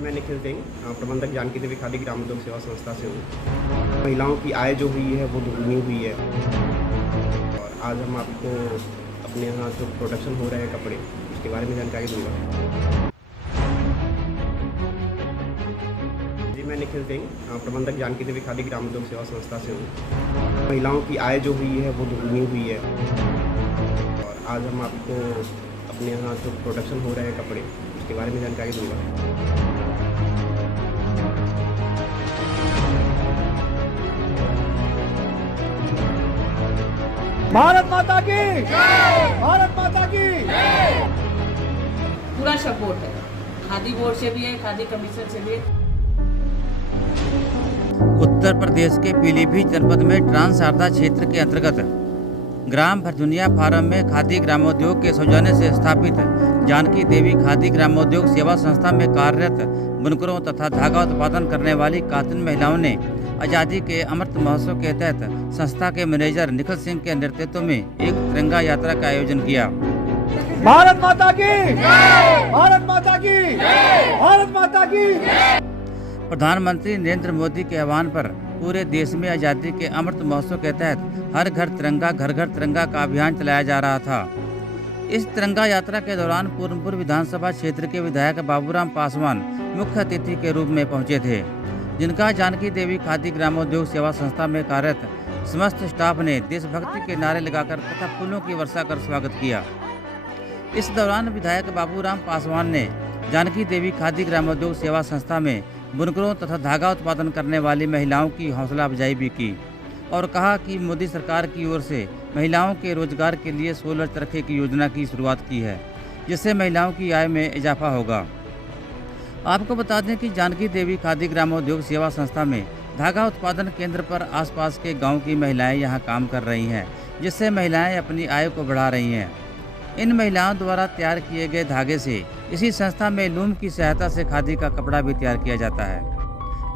मैं निखिल सिंह प्रबंधक जानकी देवी खादी ग्राम उद्योग सेवा संस्था से हूँ। महिलाओं की आय जो हुई है वो दुगनी हुई है और आज हम आपको अपने यहाँ जो प्रोडक्शन हो रहे हैं कपड़े उसके बारे में जानकारी दूंगा। जी मैं निखिल सिंह प्रबंधक जानकी देवी खादी ग्राम उद्योग सेवा संस्था से हूँ। महिलाओं की आय जो हुई है वो दुगनी हुई है और आज हम आपको अपने यहाँ जो प्रोडक्शन हो रहे हैं कपड़े उसके बारे में जानकारी दूंगा। भारत माता की भारत माता की पूरा सपोर्ट है, खादी बोर्ड से भी है, खादी कमीशन से भी है। उत्तर प्रदेश के पीलीभीत जनपद में ट्रांस शारदा क्षेत्र के अंतर्गत ग्राम भरजुनिया फार्म में खादी ग्रामोद्योग के सौजन्य से स्थापित जानकी देवी खादी ग्रामोद्योग सेवा संस्था में कार्यरत बुनकरों तथा धागा उत्पादन करने वाली कातिन महिलाओं ने आज़ादी के अमृत महोत्सव के तहत संस्था के मैनेजर निखिल सिंह के नेतृत्व में एक तिरंगा यात्रा का आयोजन किया। भारत माता की भारत माता की भारत माता की। प्रधानमंत्री नरेंद्र मोदी के आह्वान पर पूरे देश में आज़ादी के अमृत महोत्सव के तहत हर घर तिरंगा घर घर तिरंगा का अभियान चलाया जा रहा था। इस तिरंगा यात्रा के दौरान पूर्णपुर विधानसभा क्षेत्र के विधायक बाबूराम पासवान मुख्य अतिथि के रूप में पहुंचे थे, जिनका जानकी देवी खादी ग्रामोद्योग सेवा संस्था में कार्यरत समस्त स्टाफ ने देशभक्ति के नारे लगाकर तथा फूलों की वर्षा कर स्वागत किया। इस दौरान विधायक बाबूराम पासवान ने जानकी देवी खादी ग्रामोद्योग सेवा संस्था में बुनकरों तथा धागा उत्पादन करने वाली महिलाओं की हौसला अफजाई भी की और कहा कि मोदी सरकार की ओर से महिलाओं के रोजगार के लिए सोलर चरखे की योजना की शुरुआत की है, जिससे महिलाओं की आय में इजाफा होगा। आपको बता दें कि जानकी देवी खादी ग्रामोद्योग सेवा संस्था में धागा उत्पादन केंद्र पर आसपास के गांव की महिलाएं यहां काम कर रही हैं, जिससे महिलाएं अपनी आय को बढ़ा रही हैं। इन महिलाओं द्वारा तैयार किए गए धागे से इसी संस्था में लूम की सहायता से खादी का कपड़ा भी तैयार किया जाता है।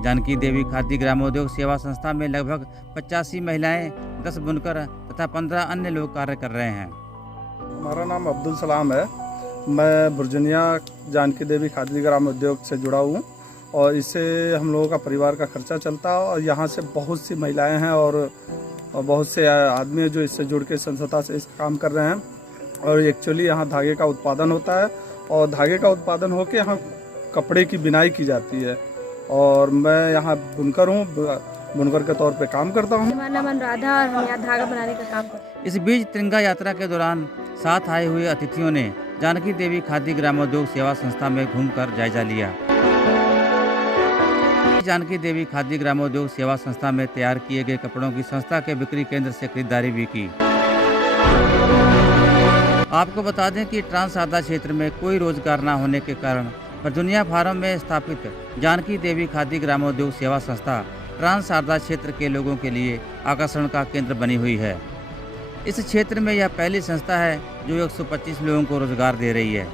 जानकी देवी खादी ग्रामोद्योग सेवा संस्था में लगभग 85 महिलाएं, 10 बुनकर तथा 15 अन्य लोग कार्य कर रहे हैं। हमारा नाम अब्दुल सलाम है। मैं भरजुनिया जानकी देवी खादी ग्राम उद्योग से जुड़ा हूँ और इससे हम लोगों का परिवार का खर्चा चलता है और यहाँ से बहुत सी महिलाएं हैं और बहुत से आदमी हैं जो इससे जुड़ के संस्था से इस काम कर रहे हैं। और एक्चुअली यहाँ धागे का उत्पादन होता है और धागे का उत्पादन होकर यहाँ कपड़े की बिनाई की जाती है और मैं यहाँ बुनकर हूँ, बुनकर के तौर पे काम करता हूँ। मेरा नाम अनुराधा और हम यहाँ धागा बनाने का काम करते हैं। इस बीच तिरंगा यात्रा के दौरान साथ आए हुए अतिथियों ने जानकी देवी खादी ग्रामोद्योग सेवा संस्था में घूमकर जायजा लिया। जानकी देवी खादी ग्रामोद्योग सेवा संस्था में तैयार किए गए कपड़ों की संस्था के बिक्री केंद्र से खरीदारी भी की। आपको बता दें कि ट्रांस शारदा क्षेत्र में कोई रोजगार न होने के कारण भरजुनिया फार्म में स्थापित जानकी देवी खादी ग्रामोद्योग सेवा संस्था ट्रांस शारदा क्षेत्र के लोगों के लिए आकर्षण का केंद्र बनी हुई है। इस क्षेत्र में यह पहली संस्था है जो 125 लोगों को रोजगार दे रही है।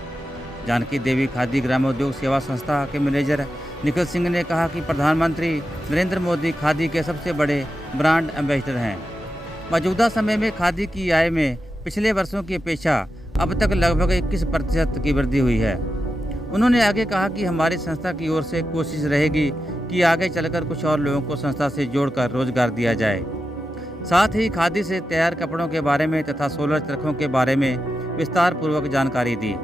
जानकी देवी खादी ग्रामोद्योग सेवा संस्था के मैनेजर निखिल सिंह ने कहा कि प्रधानमंत्री नरेंद्र मोदी खादी के सबसे बड़े ब्रांड एम्बेसडर हैं। मौजूदा समय में खादी की आय में पिछले वर्षों की अपेक्षा अब तक लगभग 21% की वृद्धि हुई है। उन्होंने आगे कहा कि हमारी संस्था की ओर से कोशिश रहेगी कि आगे चलकर कुछ और लोगों को संस्था से जोड़कर रोजगार दिया जाए। साथ ही खादी से तैयार कपड़ों के बारे में तथा सोलर चरखों के बारे में विस्तार पूर्वक जानकारी दी।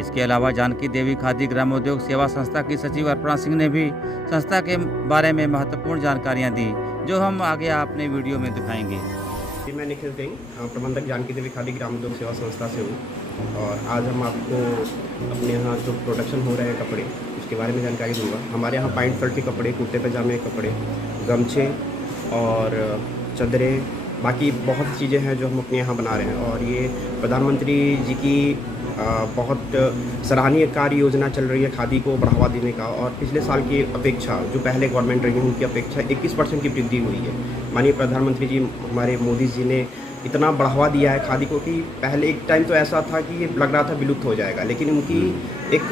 इसके अलावा जानकी देवी खादी ग्रामोद्योग सेवा संस्था की सचिव अर्पणा सिंह ने भी संस्था के बारे में महत्वपूर्ण जानकारियाँ दी, जो हम आगे अपने वीडियो में दिखाएंगे। जी मैं निखिल सिंह प्रबंधक जानकी देवी खादी ग्राम उद्योग सेवा संस्था से हूँ और आज हम आपको अपने यहाँ जो प्रोडक्शन हो रहे हैं कपड़े उसके बारे में जानकारी दूंगा। हमारे यहाँ पाइंट फल्टी कपड़े, कुर्ते पैजामे कपड़े, गमछे और चादरें, बाकी बहुत चीज़ें हैं जो हम अपने यहाँ बना रहे हैं। और ये प्रधानमंत्री जी की बहुत सराहनीय कार्य योजना चल रही है खादी को बढ़ावा देने का। और पिछले साल की अपेक्षा जो पहले गवर्नमेंट रही उनकी अपेक्षा 21% की वृद्धि हुई है। माननीय प्रधानमंत्री जी हमारे मोदी जी ने इतना बढ़ावा दिया है खादी को कि पहले एक टाइम तो ऐसा था कि ये लग रहा था विलुप्त हो जाएगा, लेकिन उनकी एक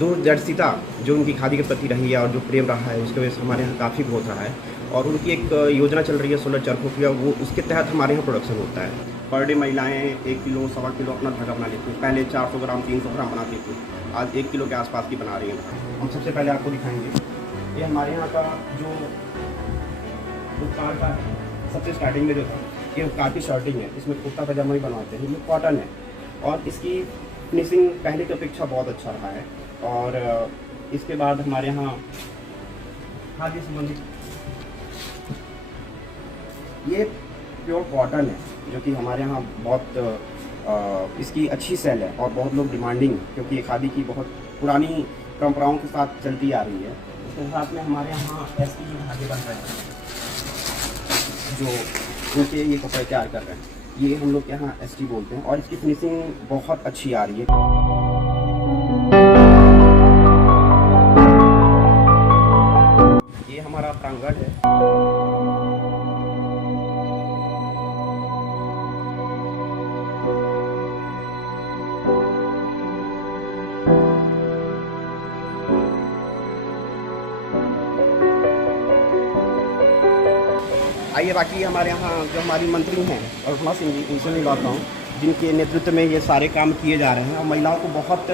दूरदर्शिता जो उनकी खादी के प्रति रही है और जो प्रेम रहा है उसकी वजह से हमारे यहाँ काफ़ी ग्रोथ रहा है। और उनकी एक योजना चल रही है सोलर चरखों की, वो उसके तहत हमारे यहाँ प्रोडक्शन होता है। पर डे महिलाएँ 1 किलो, सवा किलो अपना धागा बना लेती हैं। पहले 400 ग्राम, 300 ग्राम बनाती थी, आज 1 किलो के आसपास की बना रही हैं। हम सबसे पहले आपको दिखाएंगे, ये हमारे यहाँ का जो उपकार का सबसे स्टार्टिंग में जो था, ये उपकार की शर्टिंग है, इसमें कुर्ता पजामा भी बनवाते हैं। ये कॉटन है और इसकी फिनिशिंग पहले की अपेक्षा बहुत अच्छा रहा है। और इसके बाद हमारे यहाँ खाद्य संबंधित ये प्योर कॉटन है, जो कि हमारे यहाँ बहुत इसकी अच्छी सेल है और बहुत लोग डिमांडिंग, क्योंकि ये खादी की बहुत पुरानी परंपराओं के साथ चलती आ रही है। उसके साथ में हमारे यहाँ एसटी जो धागे बन रहे हैं, जो उनके ये कपड़े तैयार कर रहे हैं, ये हम लोग यहाँ एसटी बोलते हैं और इसकी फिनिशिंग बहुत अच्छी आ रही है। ये हमारा प्रांगण है। आइए बाकी हमारे यहाँ जो हमारी मंत्री हैं अरुणा सिंह जी, उनसे मैं बात हूँ, जिनके नेतृत्व में ये सारे काम किए जा रहे हैं और महिलाओं को बहुत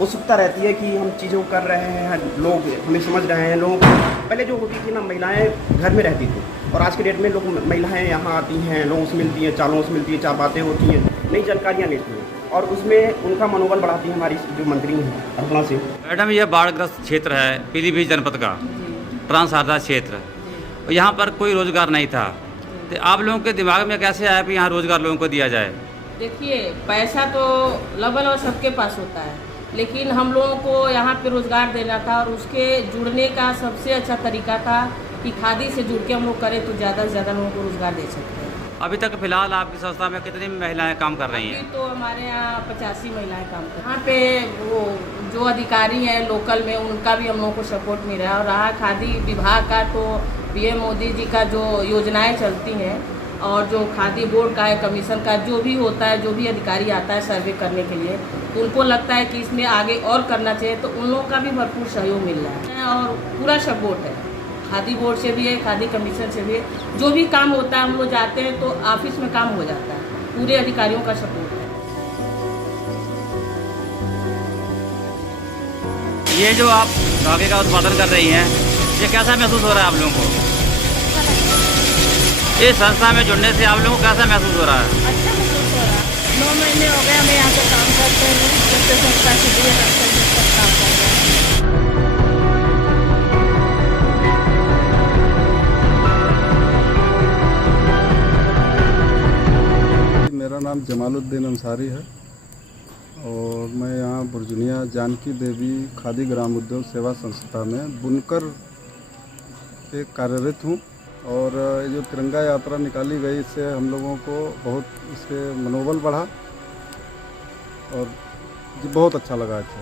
उत्सुकता रहती है कि हम चीज़ों कर रहे हैं, लोग हमें समझ रहे हैं। लोग पहले जो होती थी ना, महिलाएं घर में रहती थी और आज के डेट में लोग महिलाएं यहाँ आती हैं, लोगों से मिलती हैं, चालों से मिलती है, चार बातें होती हैं, नई जानकारियाँ लेती हैं और उसमें उनका मनोबल बढ़ाती है हमारी जो मंत्री हैं अरुणा सिंह। मैडम, ये बाढ़ग्रस्त क्षेत्र है पीलीभीत जनपद का, ट्रांस शारदा क्षेत्र, यहाँ पर कोई रोजगार नहीं था, तो आप लोगों के दिमाग में कैसे आया कि यहाँ रोजगार लोगों को दिया जाए? देखिए, पैसा तो लगभग सबके पास होता है, लेकिन हम लोगों को यहाँ पे रोजगार देना था और उसके जुड़ने का सबसे अच्छा तरीका था कि खादी से जुड़ के हम लोग करें तो ज़्यादा से ज़्यादा लोगों को रोजगार दे सकते हैं। अभी तक फिलहाल आपकी संस्था में कितनी महिलाएं काम कर रही हैं? अभी तो हमारे यहाँ 85 महिलाएं काम कर रही हैं। यहाँ पे वो जो अधिकारी हैं लोकल में, उनका भी हम लोगों को सपोर्ट मिल रहा है। और रहा खादी विभाग का, तो पीएम मोदी जी का जो योजनाएं चलती हैं और जो खादी बोर्ड का है, कमीशन का जो भी होता है, जो भी अधिकारी आता है सर्वे करने के लिए, तो उनको लगता है कि इसमें आगे और करना चाहिए, तो उन लोगों का भी भरपूर सहयोग मिल रहा है और पूरा सपोर्ट है। खादी बोर्ड से भी है, खादी कमीशन से भी है, जो भी काम होता है हम लोग जाते हैं तो ऑफिस में काम हो जाता है, पूरे अधिकारियों का सपोर्ट है। ये जो आप धागे का उत्पादन कर रही हैं, ये कैसा महसूस हो रहा है आप लोगों को? इस संस्था में जुड़ने से आप लोगों को कैसा महसूस हो रहा है? अच्छा महसूस हो रहा है। 9 महीने हो गए हमें यहाँ पे काम करते हैं, जब से संस्था से जुड़े तब से काम कर रहे हैं। मेरा नाम जमालुद्दीन अंसारी है और मैं यहाँ बुर्जुनिया जानकी देवी खादी ग्राम उद्योग सेवा संस्था में बुनकर एक कार्यरत हूँ। और ये जो तिरंगा यात्रा निकाली गई, इससे हम लोगों को बहुत इससे मनोबल बढ़ा और बहुत अच्छा लगा। अच्छा